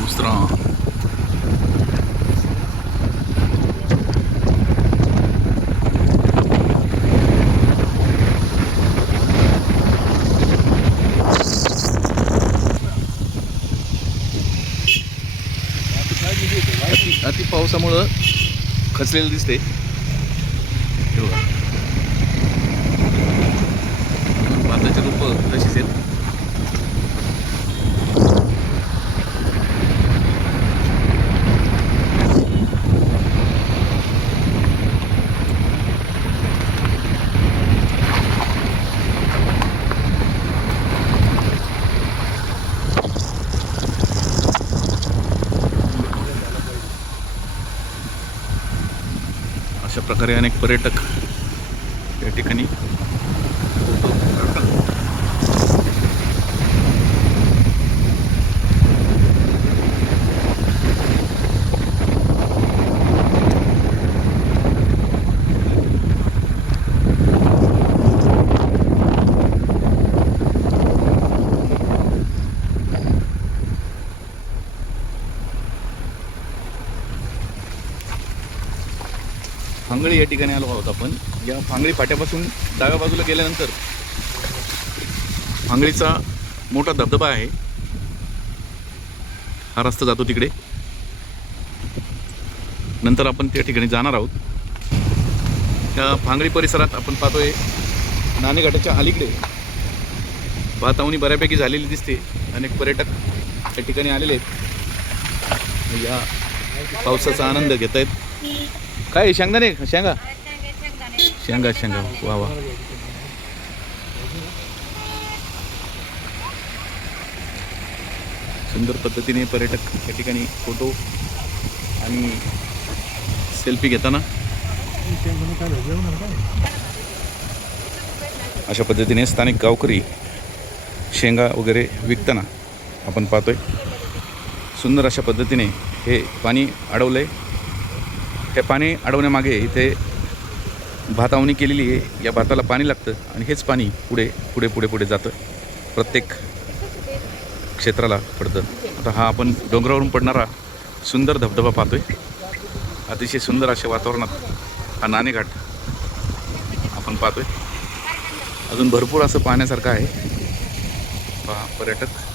दुसरा अति पावसामुळं खचलेलं दिसते. हे बघा, भाताची रोपं तशीच आहेत. अशा प्रकारे अनेक पर्यटक या ठिकाणी फोटो काढतात. फांगळी या ठिकाणी आलो आहोत आपण. या फांगळी फाट्यापासून डाव्या बाजूला गेल्यानंतर फांगळीचा मोठा धबधबा आहे. हा रस्ता जातो तिकडे. नंतर आपण त्या ठिकाणी जाणार आहोत. त्या फांगळी परिसरात आपण पाहतोय नाणेघाटाच्या अलीकडे भातावणी बऱ्यापैकी झालेली दिसते. अनेक पर्यटक या ठिकाणी आलेले आहेत. या पावसाचा आनंद घेत आहेत. काय शेंगदाणे शेंगा शेंगा शेंगा वा वा. सुंदर पद्धतीने पर्यटक या ठिकाणी फोटो आणि सेल्फी घेताना अशा पद्धतीने स्थानिक गावकरी शेंगा वगैरे विकताना आपण पाहतोय. सुंदर अशा पद्धतीने हे पाणी अडवलंय. हे पाणी अडवण्यामागे इथे भातावणी केलेली आहे. या भाताला पाणी लागतं आणि हेच पाणी पुढे पुढे पुढे पुढे जातं, प्रत्येक क्षेत्राला पडतं. आता हा आपण डोंगरावरून पडणारा सुंदर धबधबा पाहतोय. अतिशय सुंदर अशा वातावरणात हा नाणेघाट आपण पाहतोय. अजून भरपूर असं पाहण्यासारखं आहे. पहा पर्यटक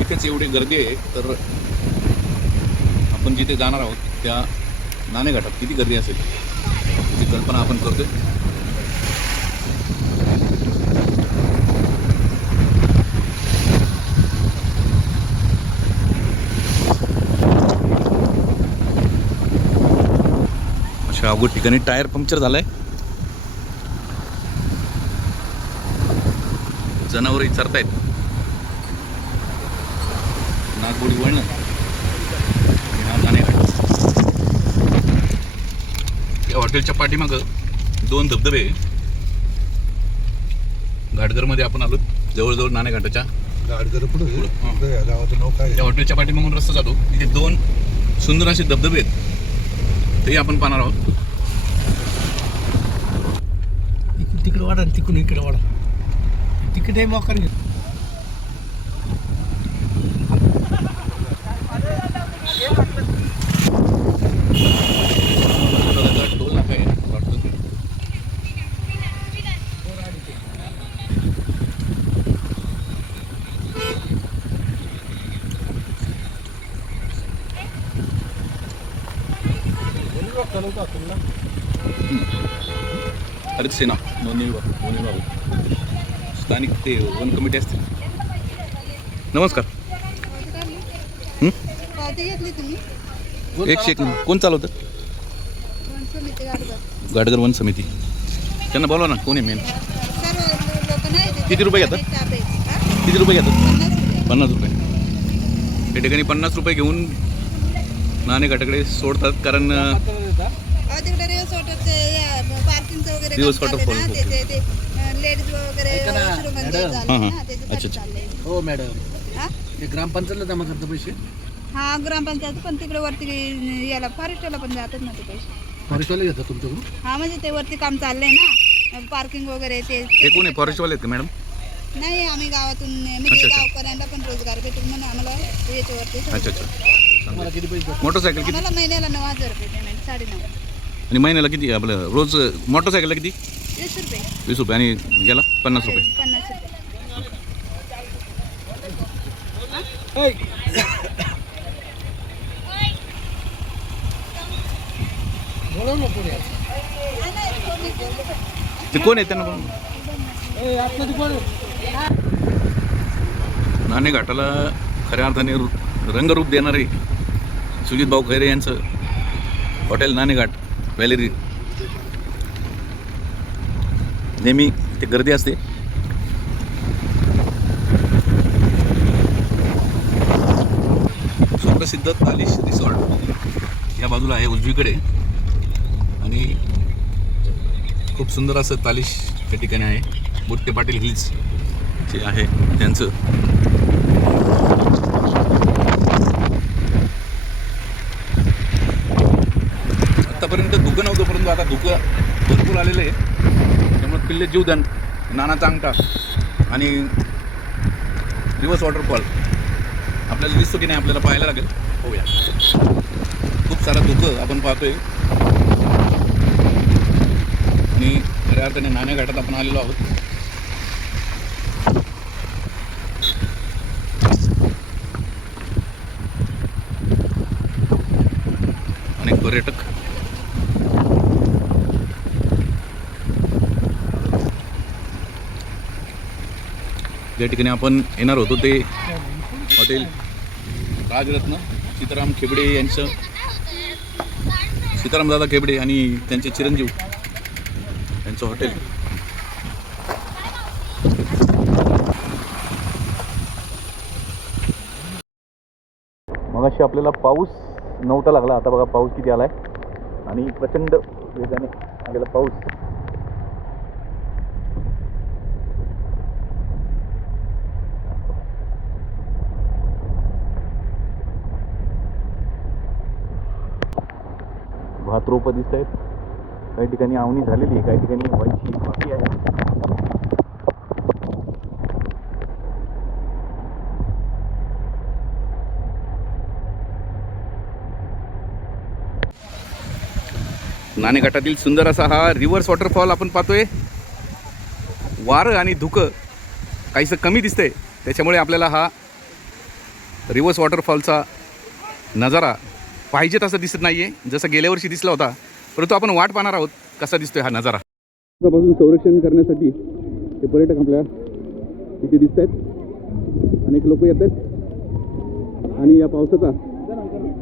इथेच एवढी गर्दी आहे. तर आपण जिथे जाणार आहोत त्या नाणेघाटात किती गर्दी असेल याची कल्पना आपण करतोय. अशा अवघड ठिकाणी टायर पंक्चर झालाय. जनावरही चरतायत. नागबोडी वळण हा नाणेघाट. या हॉटेलच्या पाठीमागं 2 धबधबे. घाटघरमध्ये आपण आलो, जवळजवळ नाणेघाटाच्या. घाटघर पुढे गावाचं नाव काय? त्या हॉटेलच्या पाठीमागून रस्ता जातो. इथे 2 सुंदर असे धबधबे आहेत, तेही आपण पाहणार आहोत. तिकडे वाढा, तिकडून इकडे वाढा. तिकडे मोकार घेत. हरित सेना दोन्ही विभाग स्थानिक ते वन कमिटी असते. नमस्कार. घेतली तुम्ही एक शेक कोण चालवतं? गाडगर वन समिती. त्यांना बोलवा ना, कोण आहे मेन? सर्व लोक नाही किती रुपये घेतात? किती रुपये घेतात? 50 रुपये. या ठिकाणी 50 रुपये घेऊन नाणे घाटाकडे सोडतात, कारण तिकडे रिवर्स वॉटरचे पार्किंगचं वगैरे रिवर्स काम वॉटर चाललंय फॉल. ना, ते लेडीज वगैरे श्रीमंत झाले हां, हां. ना, त्याच्यासाठी अच्छा, अच्छा. चाललंय. हो मॅडम, हा? ते ग्रामपंचायतला जमा करतो पैसे. हा ग्रामपंचायत पण तिकडे वरती याला फॉरेस्टला पण जातात ना ते पैसे. फॉरेस्टवाले घेतात तुमच्याकडून? हा म्हणजे ते वरती काम चाललंय ना, पार्किंग वगैरे ते हे कोण आहे? फॉरेस्टवाले आहेत का मॅडम? नाही आम्ही गावातून अच्छा, म्हणजे अच्छा. गावकऱ्यांना पण रोजगार भेटून म्हणून आम्हाला याच्यावरती अच्छा अच्छा. तुम्हाला किती पैसे भेटतात? मोटरसायकल किती? आम्हाला महिन्याला 9,000 रुपये पेमेंट, 9,500. आणि महिन्याला किती आपलं रोज? मोटरसायकलला किती? 20 रुपये. 20 रुपये. आणि याला 50 रुपये. 50 रुपये. बोलव ना पुढे. ते कोण आहे? त्यांना पण आतमध्ये कोण आहे? नाणे घाटाला खऱ्या अर्थाने रंगरूप देणारे सुजित भाऊ खैरे यांचं हॉटेल नाणेघाट व्हॅलेरी. नेहमी ते गर्दी असते. सुप्रसिद्ध तालिश रिसॉर्ट या बाजूला आहे उजवीकडे, आणि खूप सुंदर असं तालिश त्या ठिकाणी आहे. बुट्टे पाटील हिल्स जे आहे त्यांचं. आतापर्यंत धुकं नव्हतं, परंतु आता धुकं भरपूर आलेलं आहे. त्यामुळे किल्ले जीवदान, नानाचा अंगठा आणि रिव्हर्स वॉटरफॉल आपल्याला दिसतो की नाही आपल्याला पाहायला लागेल. होऊया. खूप सारा धुकं आपण पाहतोय, आणि खऱ्या अर्थाने नाणेघाटात आपण आलेलो आहोत. अनेक पर्यटक ज्या ठिकाणी आपण येणार होतो ते हॉटेल राजरत्न सीताराम खेबडे यांचं, सीतारामदादा खेबडे आणि त्यांचे चिरंजीव यांचं हॉटेल. मगाशी आपल्याला पाऊस नव्हता लागला, आता बघा पाऊस किती आलाय आणि प्रचंड वेगाने आलेला पाऊस. भात रोपं दिसत आहेत, काही ठिकाणी आवणी झालेली आहे, काही ठिकाणी व्हायची बाकी आहे. नाणेघाटातील सुंदर असा हा रिव्हर्स वॉटरफॉल आपण पाहतोय. वारं आणि धुकं काहीसं कमी दिसतंय, त्याच्यामुळे आपल्याला हा रिव्हर्स वॉटरफॉलचा नजारा पाहिजे तसं दिसत नाही आहे, जसं गेल्या वर्षी दिसला होता. परंतु आपण वाट पाहणार आहोत कसा दिसतोय हा नजारा. पासून संरक्षण करण्यासाठी हे पर्यटक आपल्या इथे दिसत आहेत. अनेक लोक येत आहेत आणि या पावसाचा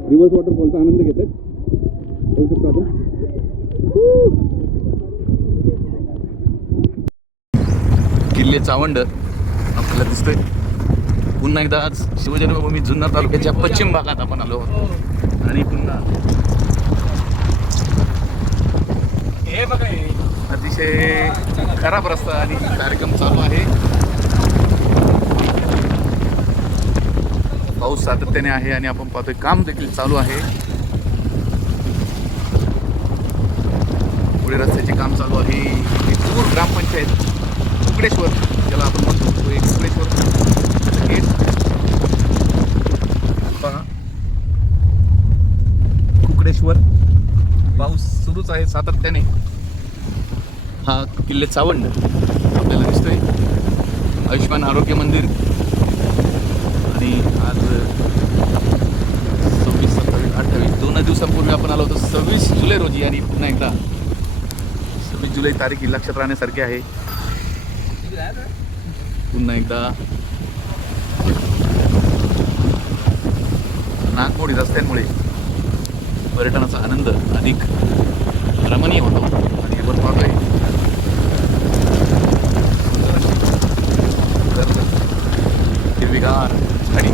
रिव्हर्स वॉटरफॉलचा आनंद घेत आहेत. पाहू शकतो आपण. किल्ले चावंड आपल्याला दिसतोय. पुन्हा एकदा आज शिवजन्मभूमी जुन्नर तालुक्याच्या पश्चिम भागात आपण आलो आणि पुन्हा हे बघा, अतिशय खराब रस्ता आणि कार्यक्रम चालू आहे. पाऊस सातत्याने आहे आणि आपण पाहतोय काम देखील चालू आहे. पुढे रस्त्याचे काम चालू आहे. पूर ग्रामपंचायत कुकडेश्वर ज्याला आपण म्हणतो, एक कुकडेश्वर गेट पहा. कुकडेश्वर पाऊस सुरूच आहे सातत्याने. हा किल्ले चावंड आपल्याला दिसतोय. आयुष्यमान आरोग्य मंदिर. आणि आज 26, 27, 28 2 दिवसांपूर्वी आपण आलो होतो 26 जुलै रोजी आणि पुन्हा एकदा 26 जुलै तारीख ही लक्षात राहण्यासारखी आहे. पुन्हा एकदा नागमोडी रस्त्यांमुळे पर्यटनाचा आनंद अधिक रमणीय होतो आणि आपण पाहतोय हिरवीगार झाडी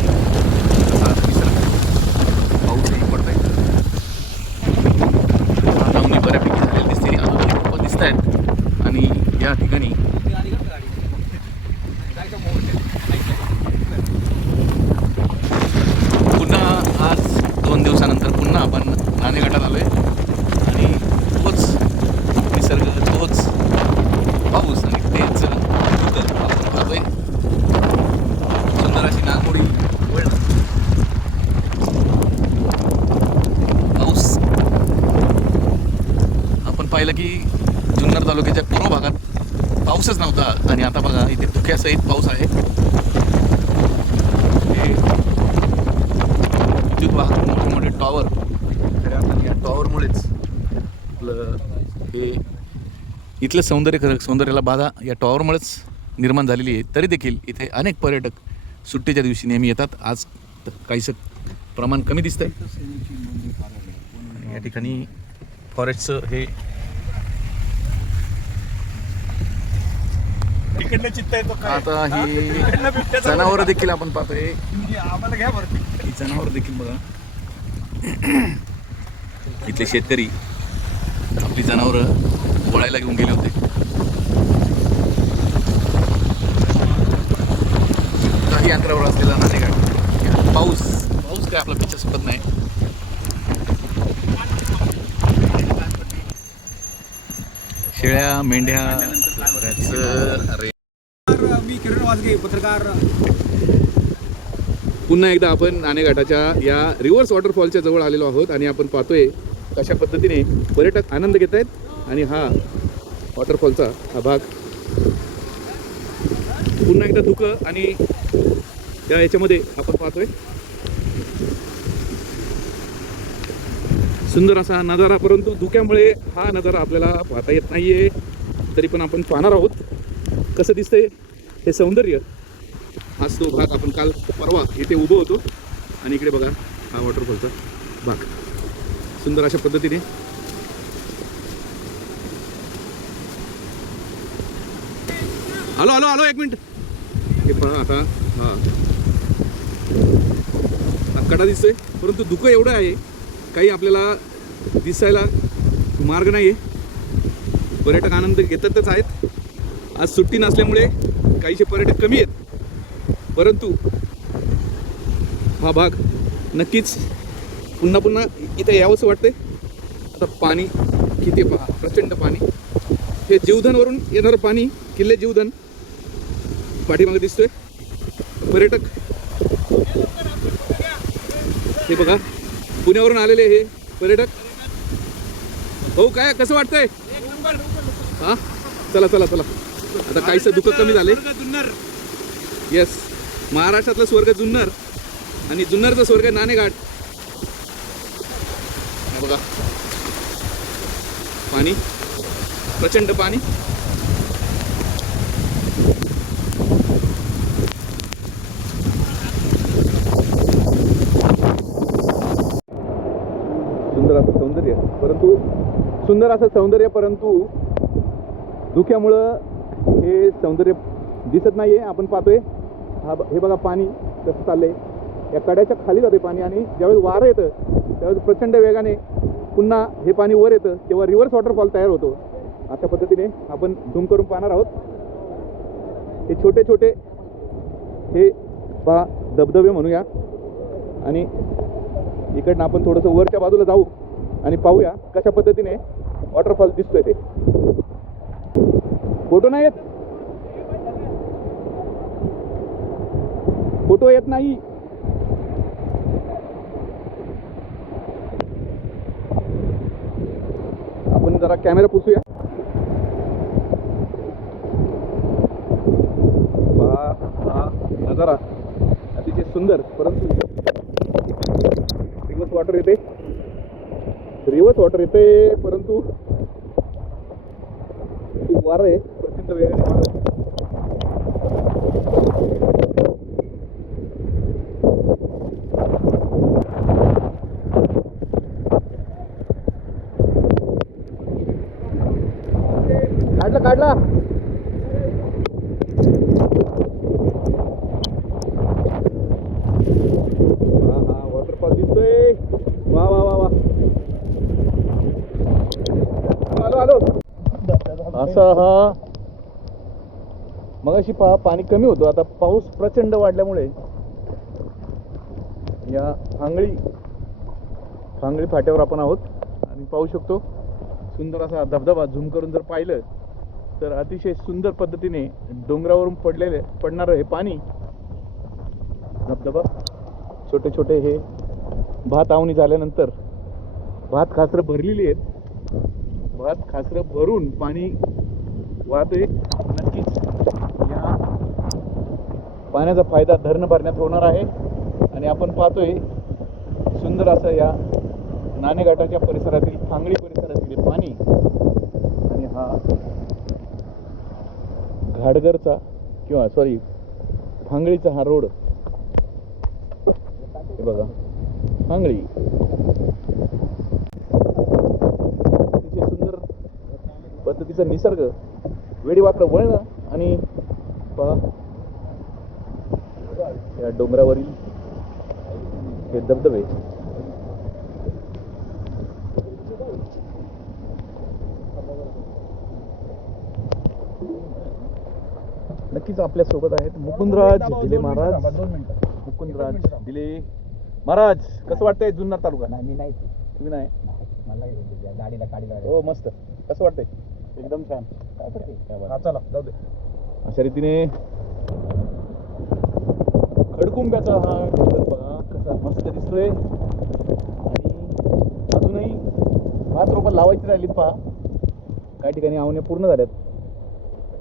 निसर्ग पाऊसही पडतोय. लावणी बऱ्यापैकी झालेली दिसते. अजून दिसत आहेत आणि या ठिकाणी पुन्हा आज 2 दिवसानंतर पुन्हा आपण नाणेघाटात आलोय आणि तोच निसर्ग, तोच पाऊस आणि तेच आपण पाहतोय. सुंदर अशी नागमोडी वळण पाऊस. आपण पाहिलं की जुन्नर तालुक्याच्या पूर्व भागात पाऊसच नव्हता आणि आता बघा इथे धुक्यासहित पाऊस आहे. हे विद्युत वाहक मोठे मोठे टॉवर, खऱ्या अर्थाने या टॉवरमुळेच आपलं हे इथलं सौंदर्याला बाधा या टॉवरमुळेच निर्माण झालेली आहे. तरी देखील इथे अनेक पर्यटक सुट्टीच्या दिवशी नेहमी येतात. आज काहीसं प्रमाण कमी दिसतंय. या ठिकाणी फॉरेस्टचं हे आता ही जनावरं देखील आपण पाहतोय. ही जनावरं देखील बघा, इथले शेतकरी आपली जनावरं वळायला घेऊन गेले होते. काही अंतरावर असलेला नाणेघाट. पाऊस काय आपला पिच्छा सुटत नाही. शेळ्या, मेंढ्या, अरे मी किरण वाजगे, पत्रकार. पुन्हा एकदा आपण नाणेघाटाच्या या रिव्हर्स वॉटरफॉलच्या जवळ आलेलो आहोत आणि आपण पाहतोय कशा पद्धतीने पर्यटक आनंद घेत आहेत आणि हा वॉटरफॉलचा हा भाग पुन्हा एकदा धुकं आणि त्या याच्यामध्ये आपण पाहतोय सुंदर असा नजारा. परंतु धुक्यामुळे हा नजारा आपल्याला पाहता येत नाहीये. तरी पण आपण पाहणार आहोत कसं दिसतंय हे सौंदर्य. हाच तो भाग आपण काल परवा इथे उभं होतो आणि इकडे बघा हा वॉटरफॉलचा भाग सुंदर अशा पद्धतीने. आलो 1 मिनिट. हे पहा आता हा कडा दिसतोय परंतु धुकं एवढं आहे काही आपल्याला दिसायला मार्ग नाही आहे. पर्यटक आनंद घेतातच आहेत. आज सुट्टी नसल्यामुळे काहीशे पर्यटक कमी आहेत परंतु हा भाग नक्कीच पुन्हा इथे यावंसं वाटतंय. आता पाणी किती पहा, प्रचंड पाणी. हे जीवधनवरून येणारं पाणी, किल्ले जीवधन पाठीमागे दिसतोय. पर्यटक हे बघा पुण्यावरून आलेले हे पर्यटक. हो काय कसं वाटतंय? हा चला आता काहीसं दुःख कमी झाले. येस, महाराष्ट्रातलं स्वर्ग जुन्नर आणि जुन्नरचं स्वर्ग नाणेघाट. बघा पाणी, प्रचंड पाणी. सुंदर असं सौंदर्य परंतु धुक्यामुळं हे सौंदर्य दिसत नाही आहे. आपण पाहतोय हे बघा पाणी कसं चाललंय. या कड्याच्या खाली जाते पाणी आणि ज्यावेळेस वारं येतं त्यावेळेस प्रचंड वेगाने पुन्हा हे पाणी वर येतं तेव्हा रिव्हर्स वॉटरफॉल तयार होतो. अशा पद्धतीने आपण झूम करून पाहणार आहोत. हे छोटे छोटे हे पहा धबधबे म्हणूया आणि इकडनं आपण थोडंसं वरच्या बाजूला जाऊ आणि पाहूया कशा पद्धतीने वॉटरफॉल दिसतोय ते. फोटो नाही येत, फोटो येत नाही. आपण जरा कॅमेरा पुसूया. हा नजारा अतिशय सुंदर परंतु रिव्हर्स वॉटर येते. रिवर्स वॉटर येते, परंतु वारं आहे प्रचंड वेगाने वारं आहे. काढला हा वॉटरफॉल दिसतोय. वा वा वा वा, आलो. असा हा मगाशी पहा पाणी कमी होतं, आता पाऊस प्रचंड वाढल्यामुळे या फांगळी फाट्यावर आपण आहोत आणि पाहू शकतो सुंदर असा धबधबा. झूम करून जर पाहिलं तर अतिशय सुंदर पद्धतीने डोंगरावरून पडणारं हे पाणी धबधबा. छोटे छोटे हे भात आवणी झाल्यानंतर भात खासरं भरलेली आहेत. भात खासरं भरून पाणी वाहतोय. नक्कीच या पाण्याचा फायदा धरण भरण्यात होणार आहे आणि आपण पाहतोय सुंदर असं या नाणेघाटाच्या परिसरातील फांगळी परिसरातील पाणी. आणि हा घाडगरचा किंवा फांगळीचा हा रोड हे बघा. फांगळी अतिशय सुंदर पद्धतीचा निसर्ग, वेडीवाकडं वळणं आणि पहा या डोंगरावरील हे धबधबे. नक्कीच आपल्या सोबत आहेत मुकुंदराज दिले महाराज. मुकुंदराज दिले महाराज, कसं वाटतंय जुन्नर तालुका? मी नाही, तुम्ही नाही? मला गाडीला हो मस्त. कसं वाटतंय? एकदम छान. चला जाऊ दे. अशा रीतीने खडकुंब्याचा हा डोंगर बघा कसा मस्त दिसतोय. आणि अजूनही भात रोपं लावायची राहिलीत पहा. काही ठिकाणी आवण्या पूर्ण झाल्यात,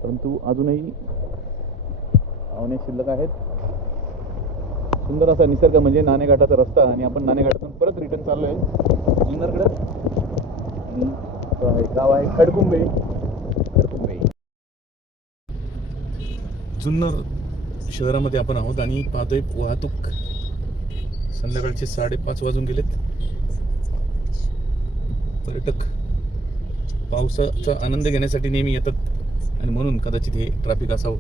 परंतु अजूनही आवण्या शिल्लक आहेत. सुंदर असा निसर्ग म्हणजे नाणेघाटाचा रस्ता. आणि आपण नाणेघाटातून परत रिटर्न चाललोय जुन्नरकडं. आणि गाव आहे खडकुंबे. जुन्नर शहरामध्ये आपण आहोत आणि पाहतोय वाहतूक. संध्याकाळचे 5:30 वाजून गेलेत. पर्यटक पावसाचा आनंद घेण्यासाठी नेहमी येतात आणि म्हणून कदाचित हे ट्रॅफिक असावं.